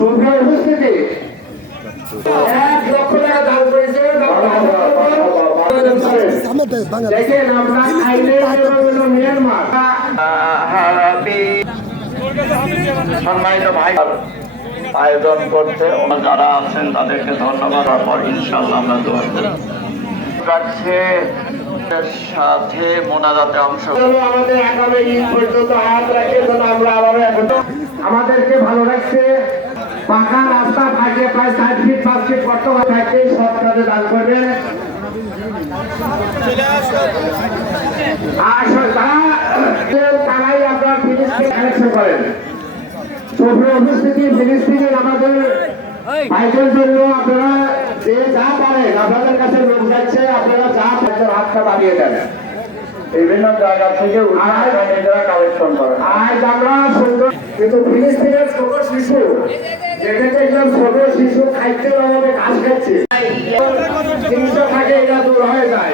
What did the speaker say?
উপস্থিতি 1 লক্ষ টাকা দান করেছে। দেখেন আমরা মিয়ানমার সম্মানিত ভাই আয়োজন করতে যারা আছেন তাদেরকে ধন্যবাদ। তারপর ইনশাআল্লাহ আমরা দোয়া রাখছে সাথে মোনাজাতে অংশ আমাদের আগামী ঈদ পর্যন্ত হাত রাখে যেন আমরা আবারও আমাদেরকে ভালো রাখছে। পাকা রাস্তা থাকে প্রায় 60 ফিট 5 ফিট বর্তমান থাকে, সব কাজে দান করবেন। তারাই আপনার ফিলিস্তিন কালেকশন করেন। সুপ্রিয় উপস্থিতি, ফিলিস্তিনের আমাদের ভাইদের জন্য আপনারা যে যা পারেন, আপনাদের কাছে লোক যাচ্ছে, আপনারা যা হাতটা বাড়িয়ে দেন। বিভিন্ন জায়গা থেকে নিজেরা কালেকশন করেন। আজ আমরা সুন্দর, কিন্তু ফিলিস্তিনের ছোট শিশু যেখানে একজন ছোট শিশু খাইতে অভাবে ঘাস খাচ্ছে, জিনিসটা থাকে, এটা দূর হয়ে যায়।